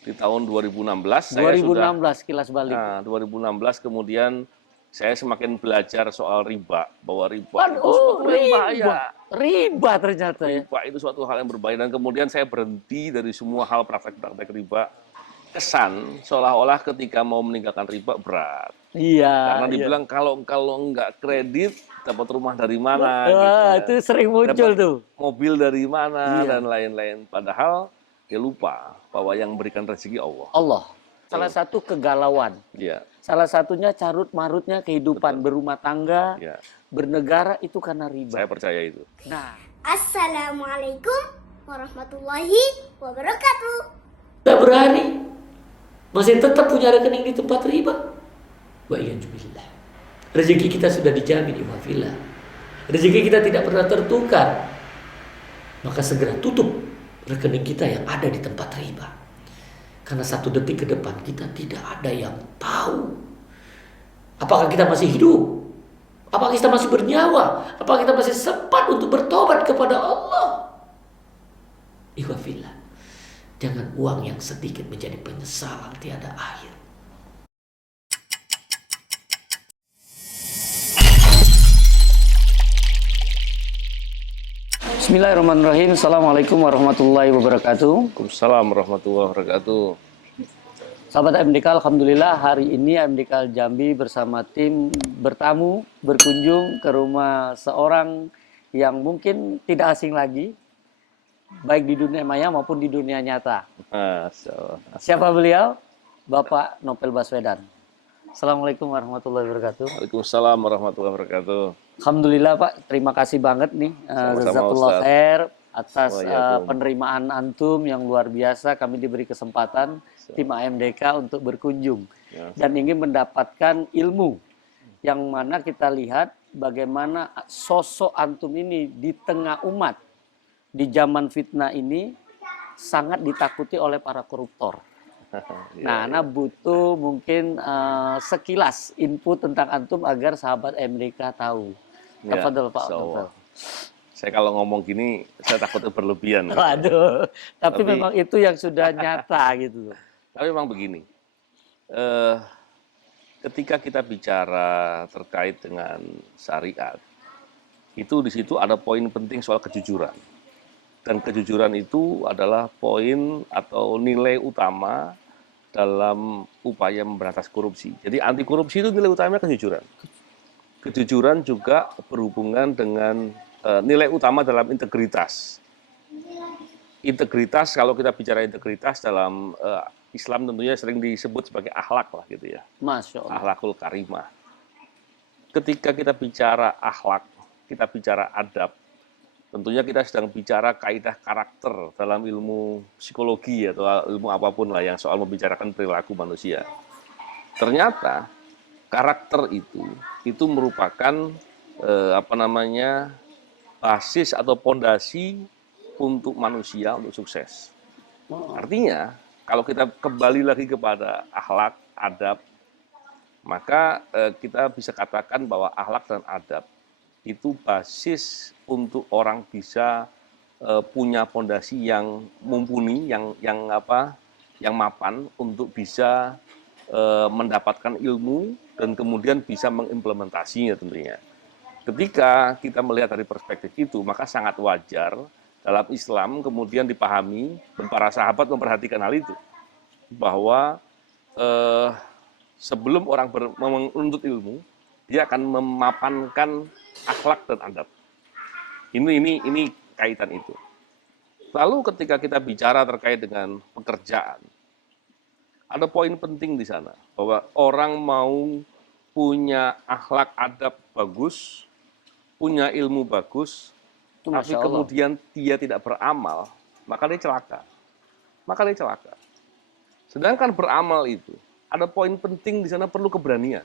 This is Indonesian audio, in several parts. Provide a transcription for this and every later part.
Di tahun 2016 saya sudah 2016 kilas balik. 2016 kemudian saya semakin belajar soal riba, bahwa riba Kan, itu suatu yang bahaya. Riba ternyata ya. Riba itu suatu hal yang berbahaya, dan kemudian saya berhenti dari semua hal praktek-praktek riba. Kesan seolah-olah ketika mau meninggalkan riba berat. Iya. Karena Iya. dibilang kalau nggak kredit dapat rumah dari mana gitu Wah, kan. itu sering muncul Dapat tuh. mobil dari mana Iya. dan lain-lain. Padahal dia lupa bahwa yang memberikan rezeki Allah. Allah. Salah satu kegalauan. Iya. Salah satunya carut marutnya kehidupan berumah tangga, Iya. bernegara itu karena riba. Saya percaya itu. Nah, Assalamualaikum warahmatullahi wabarakatuh. kita berani masih tetap punya rekening di tempat riba. Wa iyyazubillah. Rezeki kita sudah dijamin, ikhwafillah. Rezeki kita tidak pernah tertukar. Maka segera tutup rekening kita yang ada di tempat riba. Karena 1 detik ke depan kita tidak ada yang tahu apakah kita masih hidup, apakah kita masih bernyawa, apakah kita masih sempat untuk bertobat kepada Allah. Ikhwafillah, jangan uang yang sedikit menjadi penyesalan tiada akhir. Bismillahirrahmanirrahim. Assalamualaikum warahmatullahi wabarakatuh. Waalaikumsalam warahmatullahi wabarakatuh. Sahabat MDK, alhamdulillah hari ini MDK Jambi bersama tim bertamu, berkunjung ke rumah seorang yang mungkin tidak asing lagi, baik di dunia maya maupun di dunia nyata. Siapa beliau? Bapak Novel Baswedan. Assalamualaikum warahmatullahi wabarakatuh. Waalaikumsalam warahmatullahi wabarakatuh. Alhamdulillah Pak, terima kasih banget nih jazakallah khair atas penerimaan antum yang luar biasa. Kami diberi kesempatan tim AMDK untuk berkunjung dan ingin mendapatkan ilmu yang mana kita lihat bagaimana sosok antum ini di tengah umat di zaman fitnah ini sangat ditakuti oleh para koruptor. Nah, Ana butuh mungkin sekilas input tentang antum agar sahabat MDK tahu. Tafadhol Pak Novel. Saya kalau ngomong gini, saya takutnya berlebihan. Waduh, tapi memang itu yang sudah nyata gitu. Tapi memang begini, ketika kita bicara terkait dengan syariat, itu di situ ada poin penting soal kejujuran. Dan kejujuran itu adalah poin atau nilai utama dalam upaya memberantas korupsi. Jadi anti korupsi itu nilai utamanya kejujuran. Kejujuran juga berhubungan dengan nilai utama dalam integritas. Integritas, kalau kita bicara integritas dalam Islam tentunya sering disebut sebagai akhlak lah gitu ya. Masya Allah. Akhlakul karimah. Ketika kita bicara akhlak, kita bicara adab, tentunya kita sedang bicara kaidah karakter dalam ilmu psikologi atau ilmu apapun lah yang soal membicarakan perilaku manusia. Ternyata karakter itu merupakan basis atau pondasi untuk manusia untuk sukses. Artinya kalau kita kembali lagi kepada akhlak, adab, maka kita bisa katakan bahwa akhlak dan adab itu basis untuk orang bisa punya pondasi yang mumpuni, yang mapan untuk bisa mendapatkan ilmu dan kemudian bisa mengimplementasinya tentunya. Ketika kita melihat dari perspektif itu, maka sangat wajar dalam Islam kemudian dipahami dan para sahabat memperhatikan hal itu, bahwa sebelum orang menuntut ilmu, dia akan memapankan akhlak dan adab. Ini kaitan itu. Lalu ketika kita bicara terkait dengan pekerjaan, ada poin penting di sana, bahwa orang mau punya akhlak adab bagus, punya ilmu bagus, tapi kemudian dia tidak beramal, maka dia celaka. Sedangkan beramal itu, ada poin penting di sana, perlu keberanian.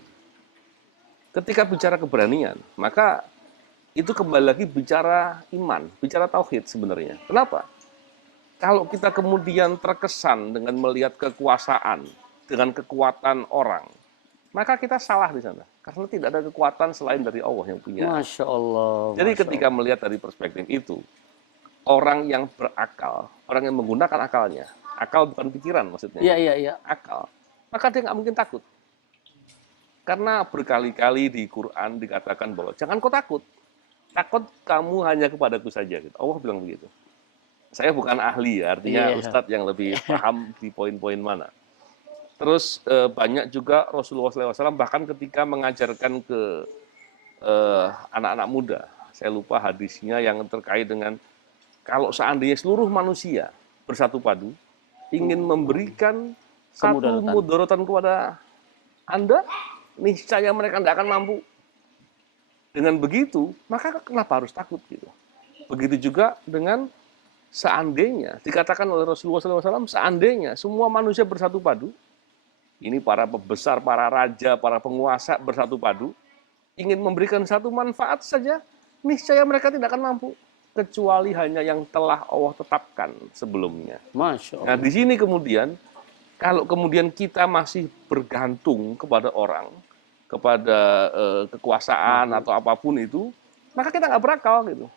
Ketika bicara keberanian, maka itu kembali lagi bicara iman, bicara tauhid sebenarnya. Kenapa? Kalau kita kemudian terkesan dengan melihat kekuasaan, dengan kekuatan orang, maka kita salah di sana. Karena tidak ada kekuatan selain dari Allah yang punya. Masya Allah. Jadi ketika melihat dari perspektif itu, orang yang berakal, orang yang menggunakan akalnya, Akal bukan pikiran maksudnya. Iya. Akal. Maka dia nggak mungkin takut. Karena berkali-kali di Quran dikatakan bahwa jangan kau takut. Takut kamu hanya kepadaku saja. Gitu. Allah bilang begitu. Saya bukan ahli ya, artinya Ustadz yang lebih paham di poin-poin mana. Terus banyak juga Rasulullah SAW bahkan ketika mengajarkan ke anak-anak muda. Saya lupa hadisnya yang terkait dengan kalau seandainya seluruh manusia bersatu padu ingin memberikan satu mudaratan kepada Anda, niscaya mereka tidak akan mampu. Dengan begitu, maka kenapa harus takut gitu? Begitu juga dengan seandainya dikatakan oleh Rasulullah SAW, seandainya semua manusia bersatu padu, ini para pembesar, para raja, para penguasa bersatu padu, ingin memberikan satu manfaat saja, niscaya mereka tidak akan mampu. Kecuali hanya yang telah Allah tetapkan sebelumnya. Masya Allah. Nah di sini kemudian, kalau kemudian kita masih bergantung kepada orang, kepada kekuasaan atau apapun itu, maka kita nggak berakal gitu.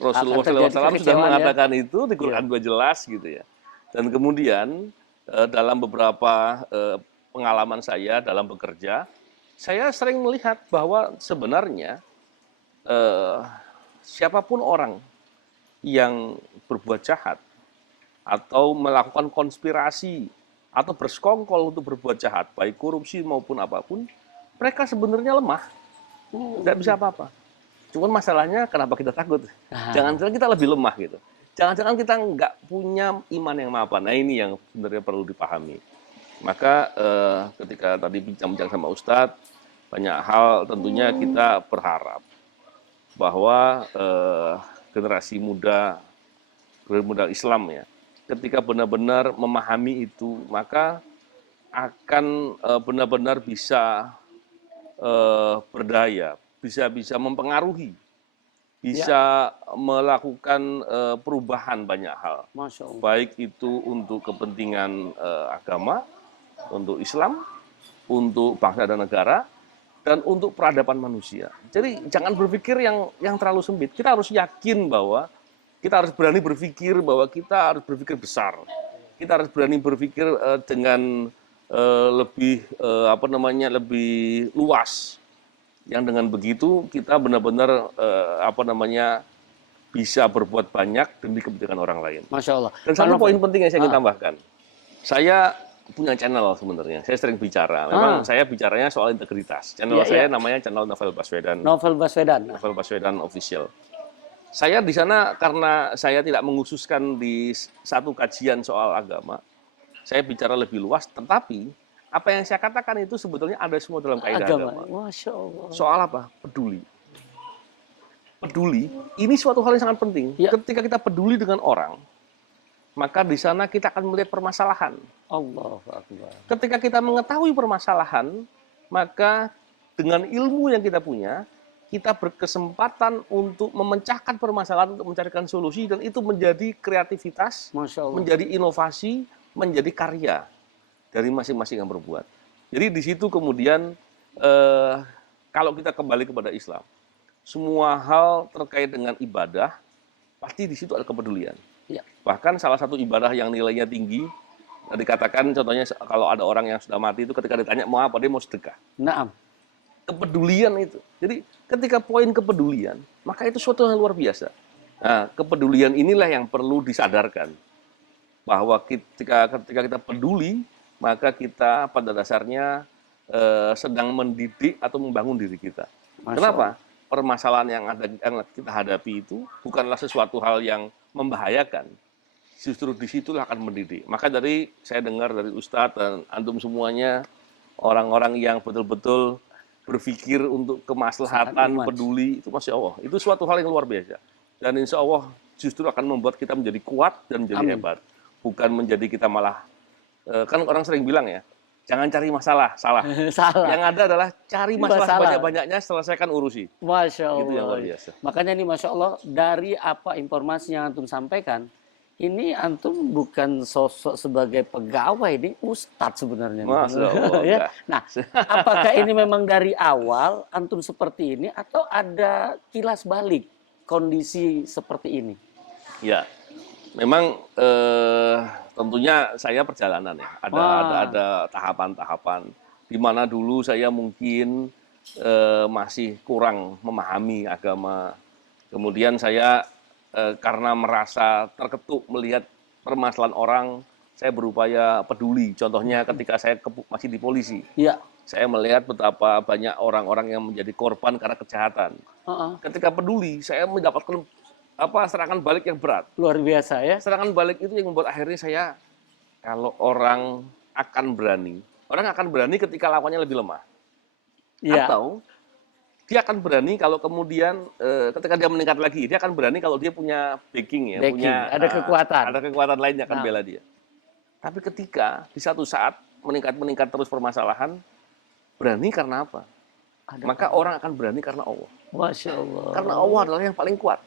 Rasulullah SAW sudah mengatakan itu di Quran juga jelas gitu ya. Dan kemudian dalam beberapa pengalaman saya dalam bekerja, saya sering melihat bahwa sebenarnya siapapun orang yang berbuat jahat atau melakukan konspirasi atau bersekongkol untuk berbuat jahat, baik korupsi maupun apapun, mereka sebenarnya lemah, nggak bisa apa-apa. Cuman masalahnya kenapa kita takut? Jangan-jangan kita lebih lemah gitu. Jangan-jangan kita nggak punya iman yang mapan. Nah ini yang sebenarnya perlu dipahami. Maka ketika tadi bincang-bincang sama Ustadz, banyak hal tentunya kita berharap bahwa generasi muda Islam ya, ketika benar-benar memahami itu, maka akan benar-benar bisa berdaya, bisa mempengaruhi, bisa melakukan perubahan banyak hal. Masya Allah. Baik itu untuk kepentingan agama, untuk Islam, untuk bangsa dan negara, dan untuk peradaban manusia. Jadi jangan berpikir yang terlalu sempit. Kita harus yakin bahwa kita harus berani berpikir bahwa kita harus berpikir besar. Kita harus berani berpikir dengan lebih lebih luas. Yang dengan begitu kita benar-benar bisa berbuat banyak demi kepentingan orang lain. Masya Allah. Dan satu poin penting yang saya ingin tambahkan. Saya punya channel sebenarnya. Saya sering bicara. Memang saya bicaranya soal integritas. Channel saya namanya channel Novel Baswedan. Novel Baswedan. Novel Baswedan Official. Saya di sana karena saya tidak menghususkan di satu kajian soal agama, saya bicara lebih luas, tetapi apa yang saya katakan itu sebetulnya ada semua dalam kaidah agama. Masya Allah. Soal apa? Peduli. Peduli, ini suatu hal yang sangat penting. Ketika kita peduli dengan orang, maka di sana kita akan melihat permasalahan. Allahu Akbar. Ketika kita mengetahui permasalahan, maka dengan ilmu yang kita punya, kita berkesempatan untuk memecahkan permasalahan, untuk mencarikan solusi, dan itu menjadi kreativitas, menjadi inovasi, menjadi karya dari masing-masing yang berbuat. Jadi di situ kemudian kalau kita kembali kepada Islam, semua hal terkait dengan ibadah, pasti di situ ada kepedulian. Ya. Bahkan salah satu ibadah yang nilainya tinggi, dikatakan contohnya kalau ada orang yang sudah mati itu ketika ditanya mau apa, dia mau sedekah. Naam. Kepedulian itu. Jadi ketika poin kepedulian, maka itu suatu yang luar biasa. Nah, kepedulian inilah yang perlu disadarkan. Bahwa ketika kita peduli, maka kita pada dasarnya sedang mendidik atau membangun diri kita. Kenapa? Permasalahan yang kita hadapi itu bukanlah sesuatu hal yang membahayakan. Justru disitulah akan mendidik. Maka saya dengar dari Ustadz dan antum semuanya, orang-orang yang betul-betul berpikir untuk kemaslahatan, peduli, itu Masya Allah. Itu suatu hal yang luar biasa. Dan insya Allah justru akan membuat kita menjadi kuat dan menjadi hebat. Bukan menjadi kita malah, kan orang sering bilang ya, jangan cari masalah, salah. Yang ada adalah cari masalah banyak-banyaknya, selesaikan urusi. Masya Allah. Itu yang luar biasa. Makanya nih Masya Allah, dari apa informasi yang antum sampaikan, ini antum bukan sosok sebagai pegawai, ini ustadz sebenarnya. Masya Allah. Ya? Nah, apakah ini memang dari awal antum seperti ini atau ada kilas balik kondisi seperti ini? Ya, Memang tentunya saya perjalanan ya. Ada tahapan-tahapan di mana dulu saya mungkin masih kurang memahami agama. Kemudian saya karena merasa terketuk melihat permasalahan orang, saya berupaya peduli. Contohnya ketika saya masih di polisi. Iya. Saya melihat betapa banyak orang-orang yang menjadi korban karena kejahatan. Ketika peduli, saya mendapatkan serangan balik yang berat. Luar biasa ya. Serangan balik itu yang membuat akhirnya saya, kalau orang akan berani ketika lawannya lebih lemah. Iya. Atau dia akan berani kalau kemudian ketika dia meningkat lagi, dia akan berani kalau dia punya backing ya, punya ada kekuatan. Ada kekuatan lainnya akan bela dia. Tapi ketika di satu saat meningkat terus permasalahan, berani karena apa? Maka orang akan berani karena Allah. Masya Allah. Karena Allah adalah yang paling kuat,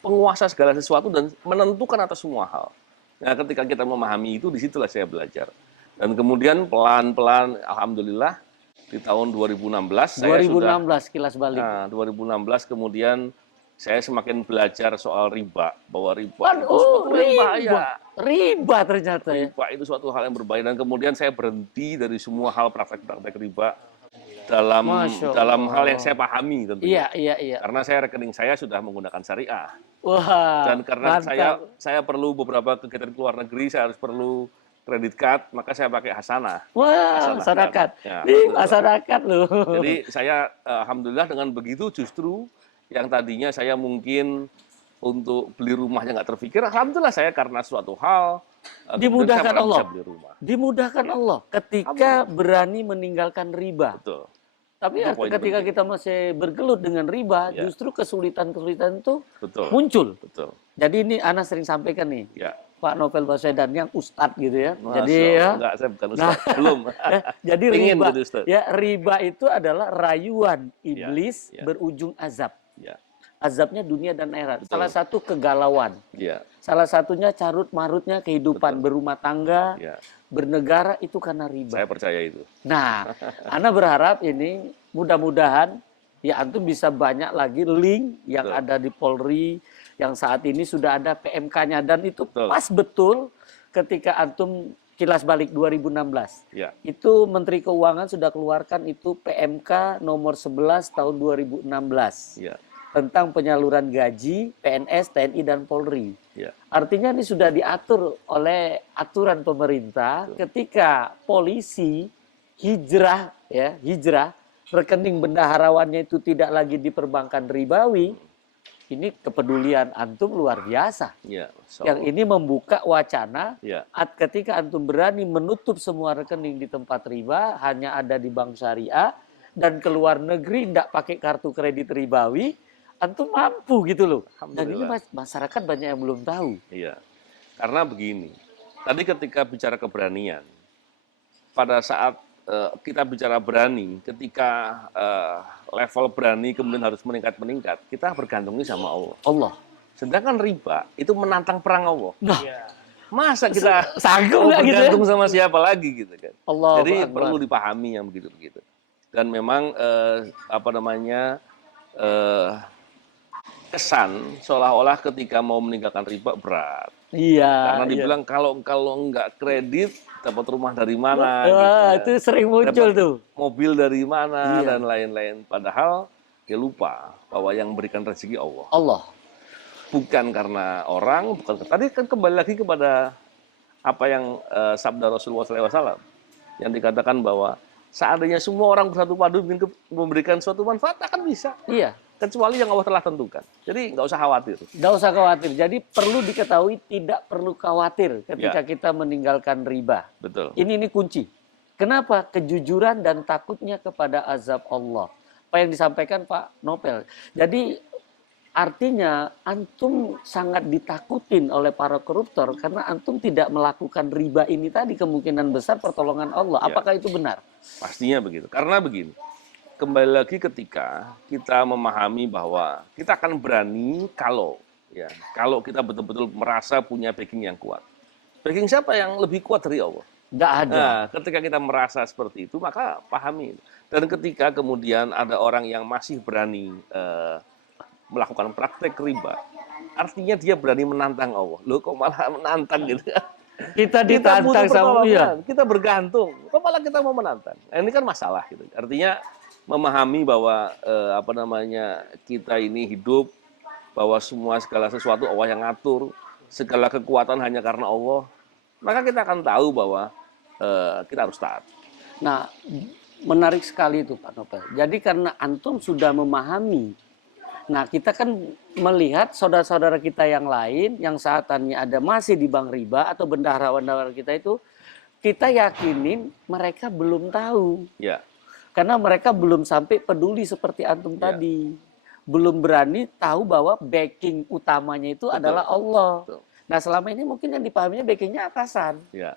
penguasa segala sesuatu dan menentukan atas semua hal. Nah, ketika kita memahami itu, disitulah saya belajar. Dan kemudian pelan-pelan, alhamdulillah, di tahun 2016 saya 2016 kilas balik. Nah, 2016 kemudian saya semakin belajar soal riba, bahwa riba itu suatu yang bahaya. Riba ternyata ya. Riba itu suatu hal yang berbahaya, dan kemudian saya berhenti dari semua hal praktek-praktek riba dalam hal yang saya pahami tentunya. Iya. Karena rekening saya sudah menggunakan syariah. Wah. Dan karena saya perlu beberapa kegiatan ke luar negeri, saya harus perlu kredit card, maka saya pakai Hasanah. Wah, Hasanah. Ya, Hasanah loh. Jadi saya alhamdulillah dengan begitu justru yang tadinya saya mungkin untuk beli rumahnya nggak terpikir, alhamdulillah saya karena suatu hal dimudahkan Allah. Bisa beli rumah. Dimudahkan Allah ketika berani meninggalkan riba. Betul. Tapi ketika kita masih bergelut dengan riba, justru kesulitan-kesulitan itu muncul. Betul. Jadi ini Ana sering sampaikan nih, Pak Novel Baswedan yang ustadz gitu ya. Jadi enggak, saya bukan ustadz, belum. Jadi riba itu adalah rayuan iblis berujung azab. Azabnya dunia dan akhirat. Salah satu kegalauan. Salah satunya carut marutnya kehidupan berumah tangga, bernegara itu karena riba. Saya percaya itu. Nah, Ana berharap ini mudah-mudahan ya antum bisa banyak lagi link yang ada di Polri yang saat ini sudah ada PMK-nya, dan itu pas betul ketika antum kilas balik 2016. Itu Menteri Keuangan sudah keluarkan itu PMK nomor 11 tahun 2016. Tentang penyaluran gaji PNS, TNI, dan Polri. Artinya ini sudah diatur oleh aturan pemerintah ketika polisi hijrah, rekening bendaharawannya itu tidak lagi di perbankan ribawi. Ini kepedulian antum luar biasa. Yang ini membuka wacana ketika antum berani menutup semua rekening di tempat riba, hanya ada di bank syariah, dan keluar negeri tidak pakai kartu kredit ribawi, antum mampu gitu loh. Dan ini masyarakat banyak yang belum tahu. Iya. Karena begini, tadi ketika bicara keberanian, pada saat kita bicara berani, ketika level berani kemudian harus meningkat, kita bergantungnya sama Allah. Sedangkan riba itu menantang perang Allah. Masa kita sanggup bergantung sama siapa lagi gitu kan? Jadi Akbar. perlu dipahami yang begitu-begitu. Dan memang kesan seolah-olah ketika mau meninggalkan riba berat. Karena dibilang kalau nggak kredit dapat rumah dari mana? Itu sering muncul tuh. Mobil dari mana dan lain-lain. Padahal dia lupa bahwa yang memberikan rezeki Allah. Bukan karena orang, tadi kan kembali lagi kepada apa yang sabda Rasulullah SAW yang dikatakan bahwa seandainya semua orang bersatu padu ingin memberikan suatu manfaat akan bisa. Kecuali yang Allah telah tentukan. Jadi nggak usah khawatir. Nggak usah khawatir. Jadi perlu diketahui tidak perlu khawatir ketika kita meninggalkan riba. Betul. Ini kunci. Kenapa? Kejujuran dan takutnya kepada azab Allah. Apa yang disampaikan Pak Novel. Jadi artinya antum sangat ditakutin oleh para koruptor karena antum tidak melakukan riba ini tadi, kemungkinan besar pertolongan Allah. Apakah itu benar? Pastinya begitu. Karena begini. Kembali lagi ketika kita memahami bahwa kita akan berani kalau kita betul-betul merasa punya backing yang kuat. Backing siapa yang lebih kuat dari Allah? Nggak ada. Nah, ketika kita merasa seperti itu, maka pahami. Dan ketika kemudian ada orang yang masih berani melakukan praktek riba, artinya dia berani menantang Allah. Loh kok malah menantang gitu kan? Kita ditantang sama dia. Kita bergantung. Kok malah kita mau menantang? Nah, ini kan masalah gitu. Artinya memahami bahwa kita ini hidup, bahwa semua segala sesuatu Allah yang ngatur, segala kekuatan hanya karena Allah. Maka kita akan tahu bahwa kita harus taat. Nah, menarik sekali itu Pak Nopel. Jadi karena antum sudah memahami. Nah, kita kan melihat saudara-saudara kita yang lain yang saat ini ada masih di bank riba atau bendahara-bendahara kita itu, kita yakinin mereka belum tahu. Ya. Karena mereka belum sampai peduli seperti antum tadi. Belum berani tahu bahwa backing utamanya itu adalah Allah. Betul. Nah, selama ini mungkin yang dipahaminya backingnya atasan. Ya.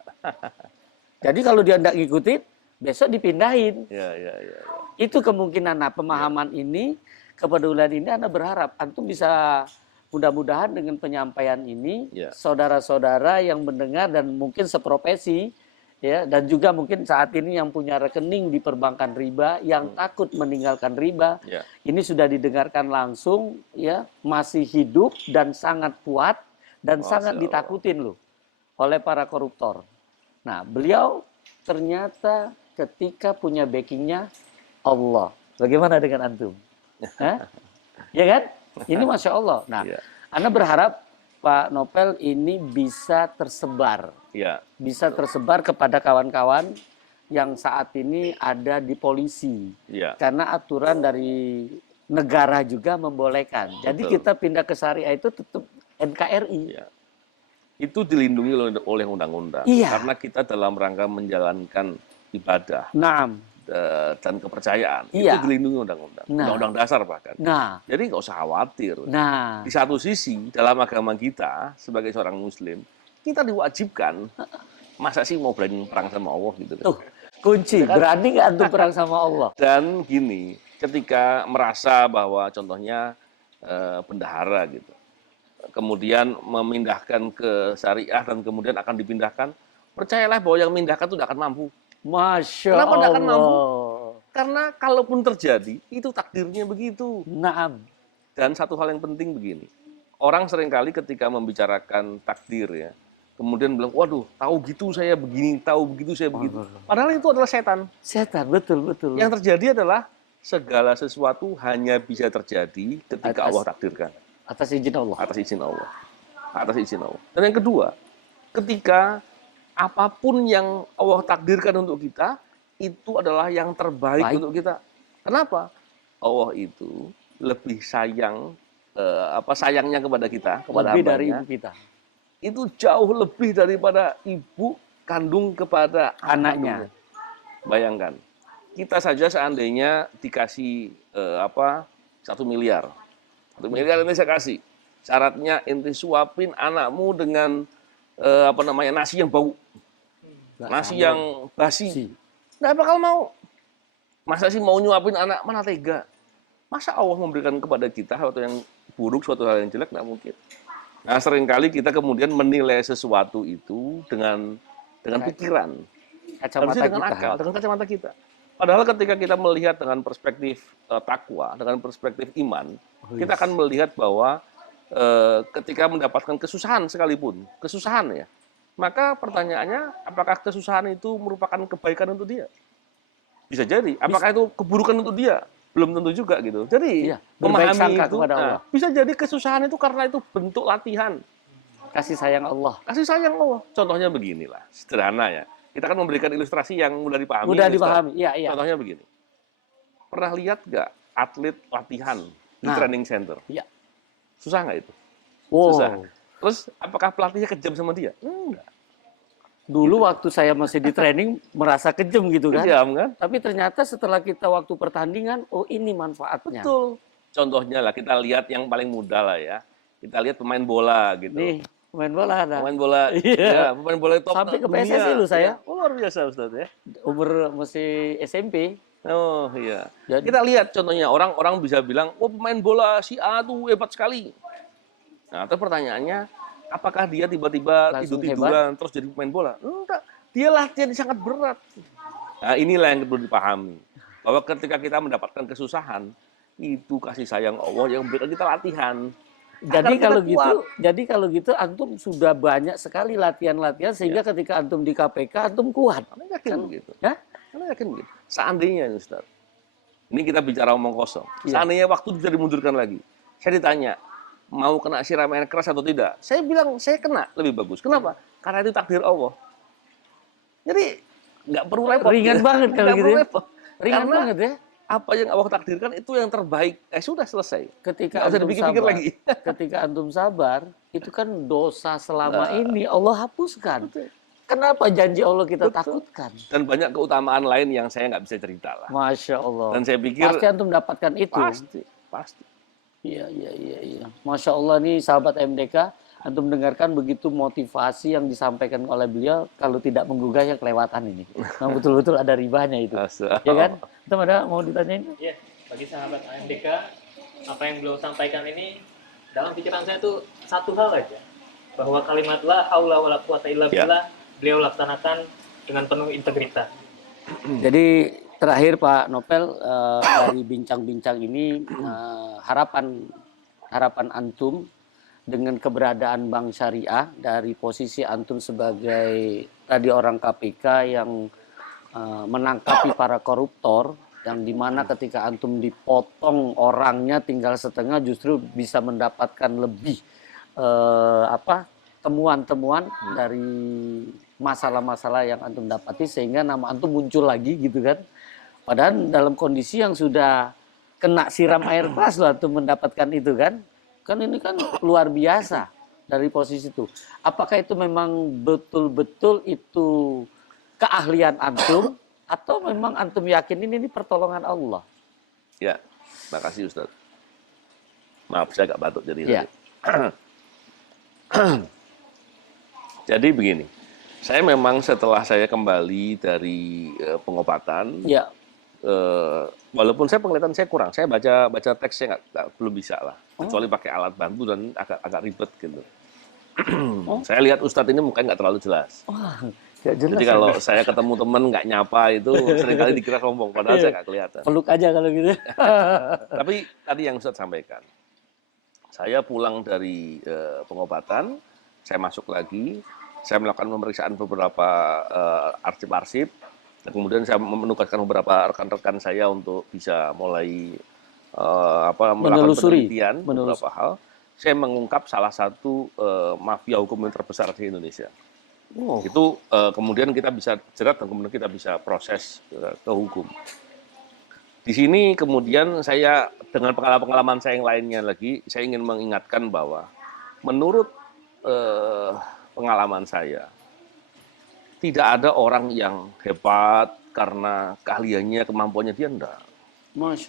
Jadi kalau dia tidak ngikutin, besok dipindahin. Ya. Itu kemungkinan. Nah, pemahaman ini, kepedulian ini Anda berharap antum bisa mudah-mudahan dengan penyampaian ini saudara-saudara yang mendengar dan mungkin seprofesi ya, dan juga mungkin saat ini yang punya rekening di perbankan riba yang takut meninggalkan riba ini sudah didengarkan langsung ya, masih hidup dan sangat kuat dan sangat ditakutin loh oleh para koruptor. Nah, beliau ternyata ketika punya backingnya Allah. Bagaimana dengan antum? Ya kan? Ini Masya Allah. Nah, Anda berharap Pak Nopel ini bisa tersebar. Bisa tersebar kepada kawan-kawan yang saat ini ada di polisi. Karena aturan dari negara juga membolehkan. Jadi kita pindah ke syariah itu tetap NKRI. Itu dilindungi oleh undang-undang. Karena kita dalam rangka menjalankan ibadah. Dan kepercayaan itu dilindungi undang-undang, undang-undang dasar bahkan. Jadi nggak usah khawatir. Di satu sisi dalam agama kita sebagai seorang Muslim kita diwajibkan, masa sih mau berani perang sama Allah gitu kan? Tuh kunci, berani nggak antum perang sama Allah? Dan gini, ketika merasa bahwa contohnya bendahara gitu, kemudian memindahkan ke syariah dan kemudian akan dipindahkan, percayalah bahwa yang memindahkan itu tidak akan mampu. Masya Kenapa tidak akan mampu? Allah. Karena kalaupun terjadi, itu takdirnya begitu. Dan satu hal yang penting begini, orang seringkali ketika membicarakan takdir ya, kemudian bilang, waduh, tahu gitu saya begini, tahu begitu saya begitu. Padahal itu adalah setan. Setan, betul. Yang terjadi adalah segala sesuatu hanya bisa terjadi ketika Allah takdirkan. Atas izin Allah. Atas izin Allah. Atas izin Allah. Dan yang kedua, ketika apapun yang Allah takdirkan untuk kita, itu adalah yang terbaik untuk kita. Kenapa? Allah itu lebih sayang, sayangnya kepada kita, kepada lebih dari ibu kita. Itu jauh lebih daripada ibu kandung kepada anaknya. Bayangkan, kita saja seandainya dikasih 1 miliar. 1 miliar ini saya kasih. Syaratnya ente suapin anakmu dengan nasi yang bau, nasi yang basi, nggak bakal mau. Masa sih mau nyuapin anak, mana tega? Masa Allah memberikan kepada kita suatu yang buruk, suatu hal yang jelek, nggak mungkin. Nah, seringkali kita kemudian menilai sesuatu itu dengan pikiran, kacamata dengan akal, dengan kacamata kita. Padahal ketika kita melihat dengan perspektif takwa, dengan perspektif iman, kita akan melihat bahwa ketika mendapatkan kesusahan sekalipun, kesusahan ya, maka pertanyaannya, apakah kesusahan itu merupakan kebaikan untuk dia? Bisa jadi. Apakah itu keburukan untuk dia? Belum tentu juga gitu. Jadi memahami itu, bisa jadi kesusahan itu karena itu bentuk latihan. Kasih sayang Allah. Kasih sayang Allah. Contohnya beginilah, sederhana ya. Kita akan memberikan ilustrasi yang mudah dipahami. Mudah dipahami, iya. Contohnya begini. Pernah lihat nggak atlet latihan di training center? Iya. Susah nggak itu? Susah. Terus apakah pelatihnya kejam sama dia? Enggak. Dulu waktu saya masih di training merasa kejam gitu kan. Kejam kan? Tapi ternyata setelah kita waktu pertandingan, oh ini manfaatnya. Betul. Contohnya lah, kita lihat yang paling mudah lah ya. Kita lihat pemain bola gitu. Nih, pemain bola ada. Pemain bola, ya, pemain bola top sampai ke PSSI lu saya. Ya, luar biasa Ustaz ya. Umur masih SMP. Oh iya. Jadi, kita lihat contohnya, orang bisa bilang, oh pemain bola si A tuh hebat sekali. Nah, terus pertanyaannya, apakah dia tiba-tiba tidur-tiduran terus jadi pemain bola? Enggak. Dia latihan sangat berat. Nah, inilah yang perlu dipahami. Bahwa ketika kita mendapatkan kesusahan, itu kasih sayang Allah yang memberikan kita latihan. Jadi kalau gitu antum sudah banyak sekali latihan-latihan sehingga ketika antum di KPK antum kuat. Yakin kan begitu. Ya? Karena yakin begitu. Seandainya Ustaz, ini kita bicara omong kosong. Seandainya waktu bisa dimundurkan lagi. Saya ditanya, mau kena siram air keras atau tidak? Saya bilang saya kena lebih bagus. Kenapa? Karena itu takdir Allah. Jadi nggak perlu repot. Ringan banget kalau gitu. Ringan karena banget ya. Apa yang Allah takdirkan itu yang terbaik. Sudah selesai. Ketika antum dipikir-pikir lagi. Ketika antum sabar, itu kan dosa selama ini Allah hapuskan. Betul. Kenapa janji Allah kita takutkan? Dan banyak keutamaan lain yang saya nggak bisa cerita lah. Masya Allah. Dan saya pikir pasti antum dapatkan itu. Pasti. Iya. Masya Allah nih sahabat MDK, antum dengarkan begitu motivasi yang disampaikan oleh beliau. Kalau tidak menggugah ya kelewatan ini. Nah, betul-betul ada ribanya itu. Ya kan? Antum ada mau ditanyain? Iya, bagi sahabat MDK, apa yang beliau sampaikan ini dalam pikiran saya tuh satu hal aja, bahwa kalimat la haula wala quwata illa billah beliau laksanakan dengan penuh integritas. Jadi terakhir Pak Nopel, dari bincang-bincang ini, harapan antum dengan keberadaan Bank Syariah dari posisi antum sebagai tadi orang KPK yang menangkapi para koruptor, yang dimana ketika antum dipotong orangnya tinggal setengah justru bisa mendapatkan lebih temuan-temuan dari masalah-masalah yang antum dapati sehingga nama antum muncul lagi gitu kan. Padahal dalam kondisi yang sudah kena siram air keras loh antum mendapatkan itu kan. Kan ini kan luar biasa dari posisi itu. Apakah itu memang betul-betul itu keahlian antum atau memang antum yakin ini pertolongan Allah? Ya, makasih Ustaz. Maaf saya agak batuk jadi. Ya. Jadi begini, saya memang setelah saya kembali dari pengobatan, walaupun saya penglihatan saya kurang, saya baca teks saya belum bisa lah, kecuali pakai alat bantu dan agak ribet gitu. Saya lihat Ustadz ini mukanya nggak terlalu jelas. Gak jelas. Jadi kalau saya ketemu teman nggak nyapa itu seringkali dikira sombong, padahal saya nggak kelihatan. Peluk aja kalau gitu. Tapi tadi yang Ustadz sampaikan, saya pulang dari pengobatan, saya masuk lagi, saya melakukan pemeriksaan beberapa arsip-arsip, dan kemudian saya menugaskan beberapa rekan-rekan saya untuk bisa mulai melakukan penelitian beberapa hal. Saya mengungkap salah satu mafia hukum yang terbesar di Indonesia. Itu kemudian kita bisa jerat dan kemudian kita bisa proses ke hukum. Di sini kemudian saya dengan pengalaman saya yang lainnya lagi, saya ingin mengingatkan bahwa menurut pengalaman saya, tidak ada orang yang hebat karena keahliannya, kemampuannya dia enggak.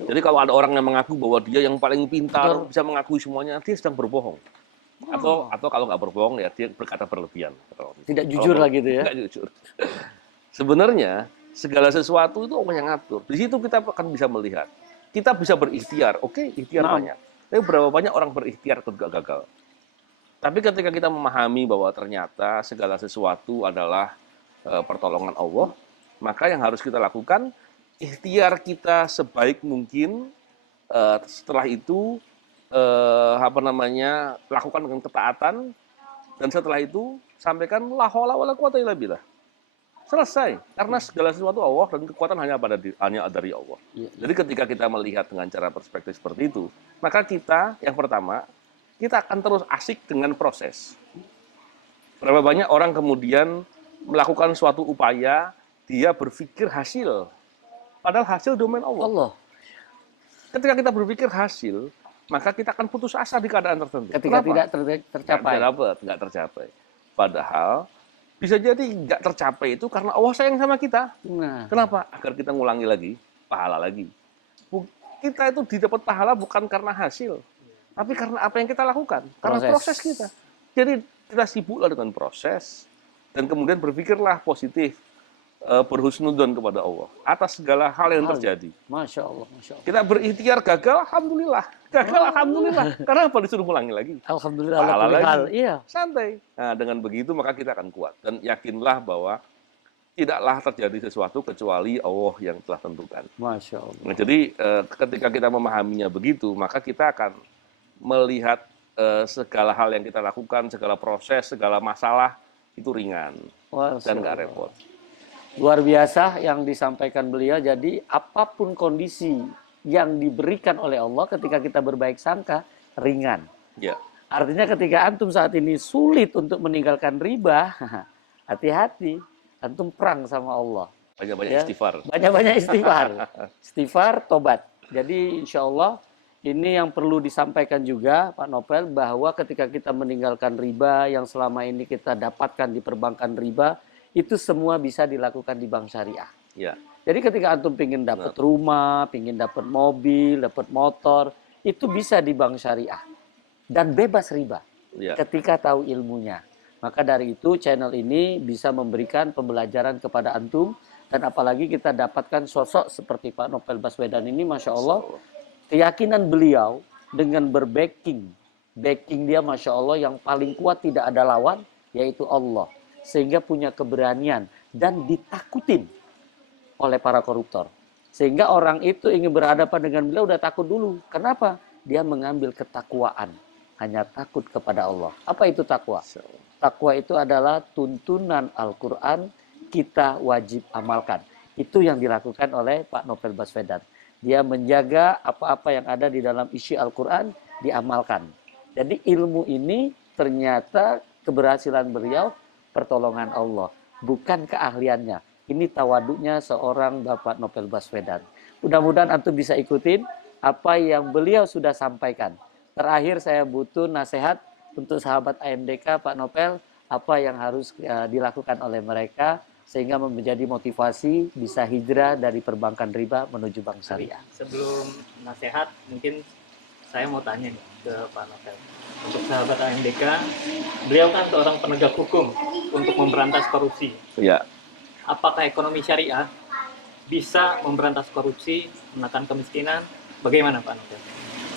Jadi kalau ada orang yang mengaku bahwa dia yang paling pintar, bisa mengakui semuanya, dia sedang berbohong. Atau kalau nggak berbohong ya dia berkata berlebihan. Tidak jujur lah gitu ya. Tidak jujur. Sebenarnya segala sesuatu itu Allah yang ngatur. Di situ kita akan bisa melihat. Kita bisa berikhtiar, oke, ikhtiar banyak. Tapi berapa banyak orang berikhtiar juga gagal. Tapi ketika kita memahami bahwa ternyata segala sesuatu adalah pertolongan Allah, maka yang harus kita lakukan, ikhtiar kita sebaik mungkin. Setelah itu lakukan dengan ketaatan, dan setelah itu sampaikan la haula wala quwata illa billah. Selesai, karena segala sesuatu Allah dan kekuatan hanya dari Allah. Jadi ketika kita melihat dengan cara perspektif seperti itu, maka kita yang pertama, kita akan terus asik dengan proses. Berapa banyak orang kemudian melakukan suatu upaya, dia berpikir hasil, padahal hasil domain Allah. Ketika kita berpikir hasil, maka kita akan putus asa di keadaan tertentu. Ketika tidak tercapai. Nggak tercapai. Padahal bisa jadi nggak tercapai itu karena Allah sayang sama kita. Kenapa? Agar kita ngulangi lagi, pahala lagi. Kita itu didapat pahala bukan karena hasil, tapi karena apa yang kita lakukan, karena proses kita. Jadi kita sibuklah dengan proses, dan kemudian berpikirlah positif, berhusnudzon kepada Allah atas segala hal yang terjadi. Masya Allah, Masya Allah. Kita berikhtiar gagal, alhamdulillah. Alhamdulillah. Karena apa disuruh ulangi lagi? Alhamdulillah. Pahala lagi. Iya. Santai. Nah, dengan begitu maka kita akan kuat. Dan yakinlah bahwa tidaklah terjadi sesuatu kecuali Allah yang telah tentukan. Masya Allah. Nah, jadi ketika kita memahaminya begitu, maka kita akan melihat segala hal yang kita lakukan, segala proses, segala masalah itu ringan dan nggak repot. Luar biasa yang disampaikan beliau. Jadi apapun kondisi yang diberikan oleh Allah ketika kita berbaik sangka, ringan. Ya. Artinya ketika antum saat ini sulit untuk meninggalkan riba, hati-hati. Antum perang sama Allah. Banyak-banyak istighfar. Banyak-banyak istighfar. Istighfar, tobat. Jadi insya Allah ini yang perlu disampaikan juga Pak Nopel, bahwa ketika kita meninggalkan riba yang selama ini kita dapatkan di perbankan riba, itu semua bisa dilakukan di bank syariah. Ya. Jadi ketika antum pingin dapat rumah, pingin dapat mobil, dapat motor, itu bisa di bank syariah. Dan bebas riba ketika tahu ilmunya. Maka dari itu channel ini bisa memberikan pembelajaran kepada antum. Dan apalagi kita dapatkan sosok seperti Pak Nopel Baswedan ini, Masya Allah. Keyakinan beliau dengan berbacking. Backing dia Masya Allah yang paling kuat tidak ada lawan, yaitu Allah. Sehingga punya keberanian dan ditakutin oleh para koruptor. Sehingga orang itu ingin berhadapan dengan beliau udah takut dulu. Kenapa? Dia mengambil ketakwaan. Hanya takut kepada Allah. Apa itu takwa? Takwa itu adalah tuntunan Al-Quran kita wajib amalkan. Itu yang dilakukan oleh Pak Nopel Baswedan. Dia menjaga apa-apa yang ada di dalam isi Al-Quran diamalkan. Jadi ilmu ini ternyata keberhasilan beliau pertolongan Allah. Bukan keahliannya. Ini tawaduknya seorang Bapak Nopel Baswedan. Mudah-mudahan antum bisa ikutin apa yang beliau sudah sampaikan. Terakhir saya butuh nasihat untuk sahabat AMDK Pak Nopel, apa yang harus dilakukan oleh mereka sehingga menjadi motivasi bisa hijrah dari perbankan riba menuju bank syariah. Sebelum nasihat, mungkin saya mau tanya nih ke Pak Nopel. Untuk sahabat AMDK, beliau kan seorang penegak hukum untuk memberantas korupsi. Ya. Apakah ekonomi syariah bisa memberantas korupsi, menekan kemiskinan? Bagaimana Pak Nopel?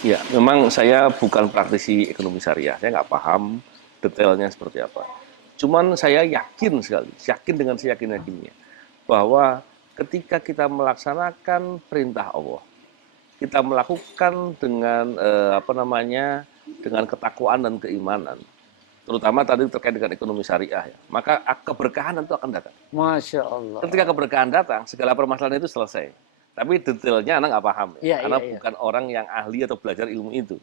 Ya, memang saya bukan praktisi ekonomi syariah. Saya nggak paham detailnya seperti apa. Cuman saya yakin sekali, yakin dengan seyakin-yakinnya, bahwa ketika kita melaksanakan perintah Allah, kita melakukan dengan dengan ketakwaan dan keimanan, terutama tadi terkait dengan ekonomi syariah, ya, maka keberkahan itu akan datang. Masya Allah. Ketika keberkahan datang, segala permasalahan itu selesai. Tapi detailnya anak nggak paham, ya, karena bukan orang yang ahli atau belajar ilmu itu.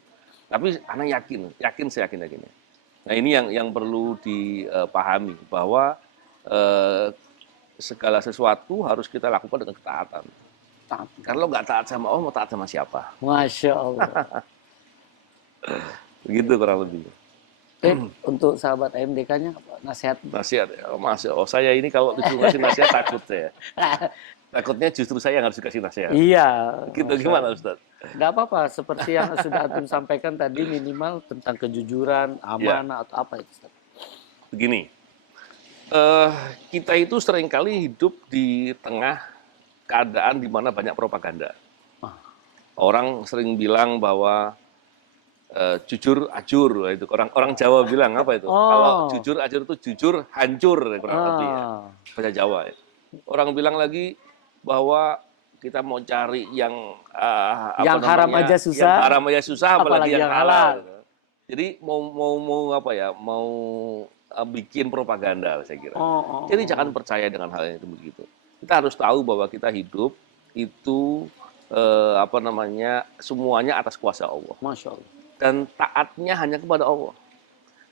Tapi anak yakin seyakin-yakinnya. Nah ini yang perlu dipahami, bahwa segala sesuatu harus kita lakukan dengan ketaatan. Kalau nggak taat sama Allah, mau taat sama siapa? Masya Allah. Begitu kurang lebih. Untuk sahabat AMDK-nya nasihat? Nasihat, Masya Allah. Saya ini kalau disuruh ngasih nasihat takut saya. Takutnya justru saya yang harus dikasih nasihat. Iya. Gitu gimana Ustaz? Nggak apa-apa, seperti yang sudah Antum sampaikan tadi, minimal tentang kejujuran, amanah, atau apa itu Ustaz? Begini, kita itu seringkali hidup di tengah keadaan di mana banyak propaganda. Orang sering bilang bahwa jujur ajur, itu orang Jawa bilang apa itu? Kalau jujur ajur itu jujur hancur, kurang lebih ya. Bahasa Jawa ya. Orang bilang lagi bahwa kita mau cari yang haram aja susah, yang haram aja susah, apalagi yang halal. Jadi mau bikin propaganda, saya kira. Jadi jangan percaya dengan hal yang begitu. Kita harus tahu bahwa kita hidup itu semuanya atas kuasa Allah. Masya Allah. Dan taatnya hanya kepada Allah.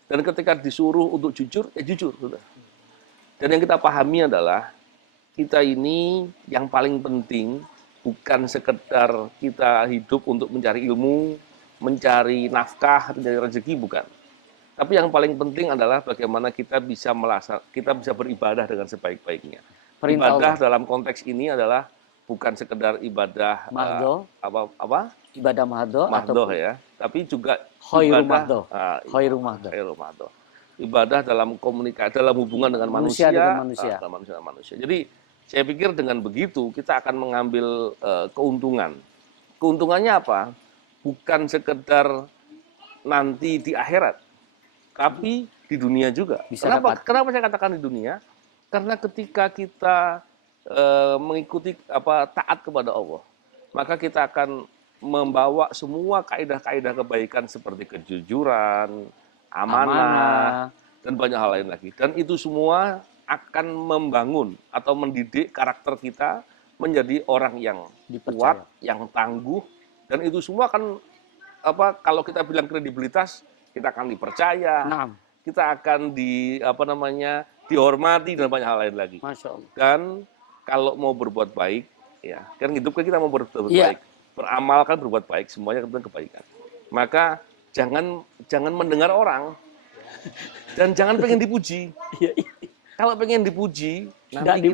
Dan ketika disuruh untuk jujur, ya jujur sudah. Dan yang kita pahami adalah kita ini yang paling penting bukan sekedar kita hidup untuk mencari ilmu, mencari nafkah, mencari rezeki, bukan. Tapi yang paling penting adalah bagaimana kita bisa beribadah dengan sebaik-baiknya. Ibadah dalam konteks ini adalah bukan sekedar ibadah mahdoh, ibadah mahdoh ya, tapi juga khairu mahdoh. Ibadah dalam komunikasi, dalam hubungan dengan manusia. Jadi saya pikir dengan begitu kita akan mengambil keuntungan. Keuntungannya apa? Bukan sekedar nanti di akhirat, tapi di dunia juga. Kenapa saya katakan di dunia? Karena ketika kita mengikuti taat kepada Allah, maka kita akan membawa semua kaidah-kaidah kebaikan seperti kejujuran, amanah, dan banyak hal lain lagi. Dan itu semua akan membangun atau mendidik karakter kita menjadi orang yang kuat, yang tangguh, dan itu semua kan kalau kita bilang kredibilitas, kita akan dipercaya, kita akan dihormati dan banyak hal lain lagi. Masya Allah. Dan kalau mau berbuat baik, ya kan hidup kita mau berbuat baik, beramal kan berbuat baik, semuanya tentang kebaikan. Maka jangan mendengar orang dan jangan pengen dipuji. Kalau pengen dipuji, nanti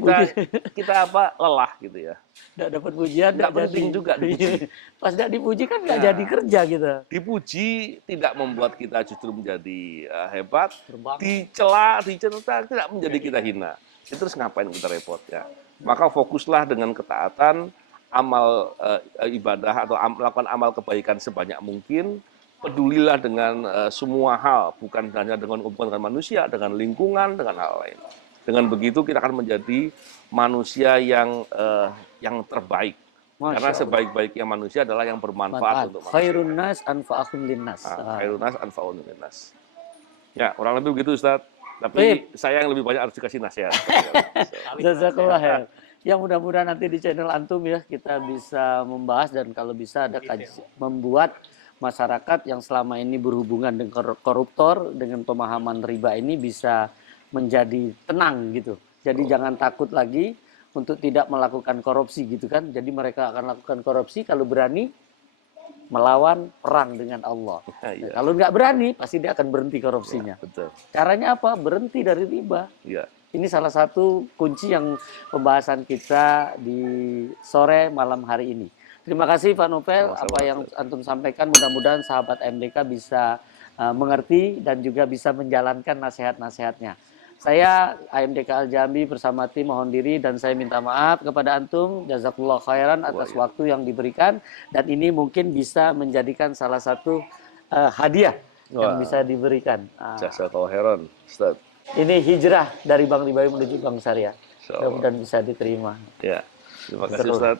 kita lelah gitu ya. Nggak dapat pujian, nggak penting juga dipuji. Pas nggak dipuji kan nggak jadi kerja gitu. Dipuji tidak membuat kita justru menjadi hebat, dicela, dicerita tidak menjadi kita hina. Terus ngapain kita repot ya? Maka fokuslah dengan ketaatan, amal ibadah atau melakukan amal kebaikan sebanyak mungkin. Pedulilah dengan semua hal, bukan hanya dengan hubungan dengan manusia, dengan lingkungan, dengan hal lain. Dengan begitu kita akan menjadi manusia yang terbaik. Karena sebaik-baiknya manusia adalah yang bermanfaat untuk manusia. Khairun nas anfa'ahum linnas. Khairun nas anfa'ahum linnas. Ya, kurang lebih begitu Ustaz. Tapi saya yang lebih banyak harus dikasih nasihat. Jazakallah ya. Ya mudah-mudahan nanti di channel Antum ya kita bisa membahas dan kalau bisa ada membuat masyarakat yang selama ini berhubungan dengan koruptor, dengan pemahaman riba ini bisa menjadi tenang gitu. Jadi jangan takut lagi untuk tidak melakukan korupsi gitu kan. Jadi mereka akan lakukan korupsi kalau berani melawan perang dengan Allah. Nah, kalau nggak berani pasti dia akan berhenti korupsinya. Betul. Caranya apa? Berhenti dari riba. Ini salah satu kunci yang pembahasan kita di sore malam hari ini. Terima kasih Pak Novel, apa yang Antum sampaikan mudah-mudahan sahabat MDK bisa mengerti dan juga bisa menjalankan nasihat-nasihatnya. Saya AMDK Al-Jambi bersama tim mohon diri dan saya minta maaf kepada Antum, jazakallah khairan atas waktu yang diberikan dan ini mungkin bisa menjadikan salah satu hadiah yang bisa diberikan. Jazakallah khairan, Ustaz. Ini hijrah dari Bank Ribawi menuju Bank Syariah. Mudah-mudahan bisa diterima. Ya, terima kasih Ustaz.